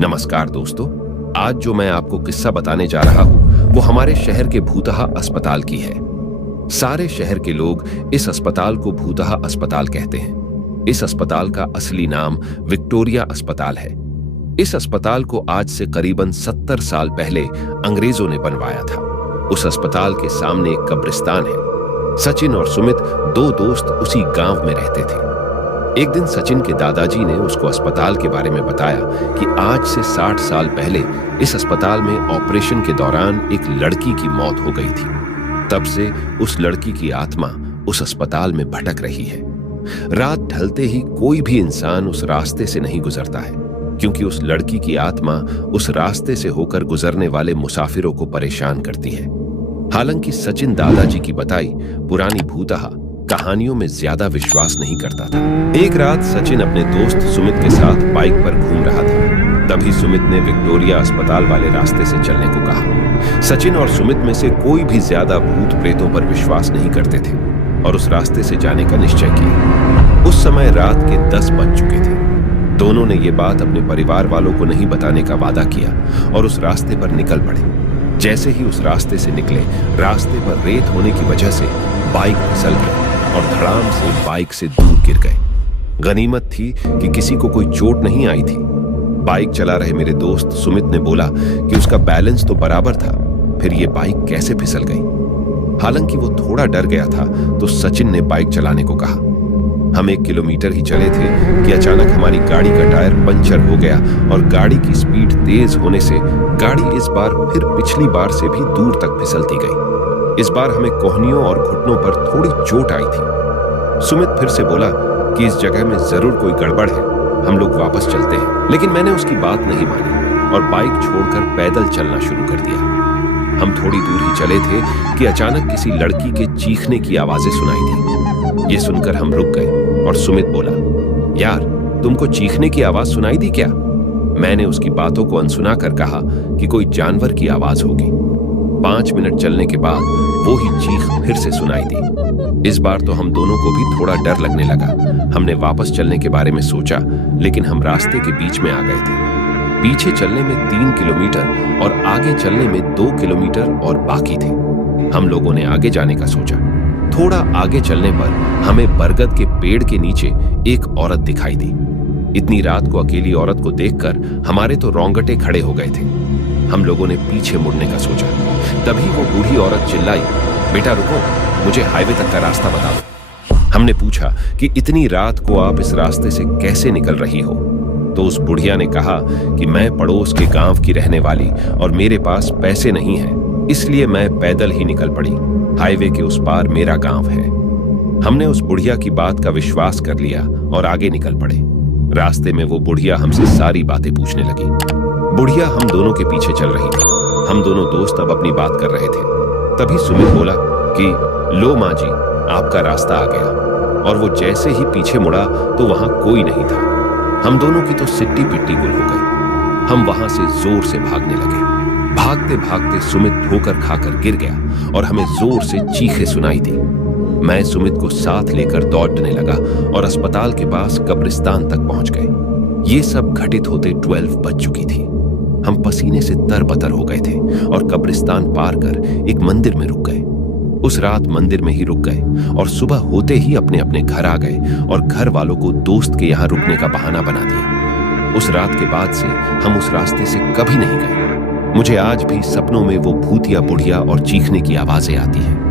नमस्कार दोस्तों, आज जो मैं आपको किस्सा बताने जा रहा हूं वो हमारे शहर के भूतहा अस्पताल की है। सारे शहर के लोग इस अस्पताल को भूतहा अस्पताल कहते हैं। इस अस्पताल का असली नाम विक्टोरिया अस्पताल है। इस अस्पताल को आज से करीबन 70 साल पहले अंग्रेजों ने बनवाया था। उस अस्पताल के सामने एक कब्रिस्तान है। सचिन और सुमित दो दोस्त उसी गांव में रहते थे। एक दिन सचिन के दादाजी ने उसको अस्पताल के बारे में बताया कि आज से 60 साल पहले इस अस्पताल में ऑपरेशन के दौरान एक लड़की की मौत हो गई थी। तब से उस लड़की की आत्मा उस अस्पताल में भटक रही है। रात ढलते ही कोई भी इंसान उस रास्ते से नहीं गुजरता है, क्योंकि उस लड़की की आत्मा उस रास्ते से होकर गुजरने वाले मुसाफिरों को परेशान करती है। हालांकि सचिन दादाजी की बताई पुरानी भूतहा कहानियों में ज्यादा विश्वास नहीं करता था। एक रात सचिन अपने दोस्त सुमित के साथ बाइक पर घूम रहा था। तभी सुमित ने विक्टोरिया अस्पताल वाले रास्ते से चलने को कहा। सचिन और सुमित में से कोई भी ज्यादा भूत प्रेतों पर विश्वास नहीं करते थे और उस रास्ते से जाने का निश्चय किया। उस समय रात के 10 बज चुके थे। दोनों ने ये बात अपने परिवार वालों को नहीं बताने का वादा किया और उस रास्ते पर निकल पड़े। जैसे ही उस रास्ते से निकले, रास्ते पर रेत होने की वजह से बाइक फिसल गई और धड़ाम से बाइक से दूर गिर गए। गनीमत थी कि किसी को कोई चोट नहीं आई थी। बाइक चला रहे मेरे दोस्त सुमित ने बोला कि उसका बैलेंस तो बराबर था, फिर ये बाइक कैसे फिसल गई। हालांकि वो थोड़ा डर गया था तो सचिन ने बाइक चलाने को कहा। हम 1 किलोमीटर ही चले थे कि अचानक हमारी गाड़ी का टायर पंचर हो गया और गाड़ी की स्पीड तेज होने से गाड़ी इस बार फिर पिछली बार से भी दूर तक फिसलती गई। इस बार हमें कोहनियों और घुटनों पर थोड़ी चोट आई थी। सुमित फिर से बोला कि इस जगह में जरूर कोई गड़बड़ है, हम लोग वापस चलते हैं। लेकिन मैंने उसकी बात नहीं मानी और बाइक छोड़कर पैदल चलना शुरू कर दिया। हम थोड़ी दूर ही चले थे कि अचानक किसी लड़की के चीखने की आवाजें सुनाई दी। ये सुनकर हम रुक गए और सुमित बोला, यार तुमको चीखने की आवाज सुनाई दी क्या? मैंने उसकी बातों को अनसुना कर कहा कि कोई जानवर की आवाज होगी। 5 मिनट चलने के बाद वो ही चीख फिर से सुनाई दी। इस बार तो हम दोनों को भी थोड़ा डर लगने लगा। हमने वापस चलने के बारे में सोचा, लेकिन हम रास्ते के बीच में आ गए थे। पीछे चलने में 3 किलोमीटर और आगे चलने में 2 किलोमीटर और बाकी थे। हम लोगों ने आगे जाने का सोचा। थोड़ा आगे चलने पर हमें बरगद के पेड़ के नीचे एक औरत दिखाई दी। इतनी रात को अकेली औरत को देखकर हमारे तो रोंगटे खड़े हो गए थे। हम लोगों ने पीछे मुड़ने का सोचा। तभी वो बूढ़ी औरत चिल्लाई, बेटा रुको, मुझे हाईवे तक का रास्ता बता दो। हमने पूछा कि इतनी रात को आप इस रास्ते से कैसे निकल रही हो? तो उस बुढ़िया ने कहा कि मैं पड़ोस के गांव की रहने वाली और मेरे पास पैसे नहीं हैं, इसलिए मैं पैदल ही निकल पड़ी। हाईवे के उस पार मेरा गांव है। हमने उस बुढ़िया की बात का विश्वास कर लिया और आगे निकल पड़े। रास्ते में वो बुढ़िया हमसे सारी बातें पूछने लगी। बुढ़िया हम दोनों के पीछे चल रही थी। हम दोनों दोस्त अब अपनी बात कर रहे थे। तभी सुमित बोला कि लो माँ जी, आपका रास्ता आ गया। और वो जैसे ही पीछे मुड़ा तो वहां कोई नहीं था। हम दोनों की तो सिट्टी पिट्टी गुल हो गई। हम वहां से जोर से भागने लगे। भागते भागते सुमित ठोकर खाकर गिर गया और हमें जोर से चीखें सुनाई दी। मैं सुमित को साथ लेकर दौड़ने लगा और अस्पताल के पास कब्रिस्तान तक पहुंच गए। ये सब घटित होते 12 बज चुकी थी। हम पसीने से तरबतर हो गए थे और कब्रिस्तान पार कर एक मंदिर में रुक गए। उस रात मंदिर में ही रुक गए और सुबह होते ही अपने अपने घर आ गए और घर वालों को दोस्त के यहाँ रुकने का बहाना बना दिया। उस रात के बाद से हम उस रास्ते से कभी नहीं गए। मुझे आज भी सपनों में वो भूतिया बुढ़िया और चीखने की आवाजें आती हैं।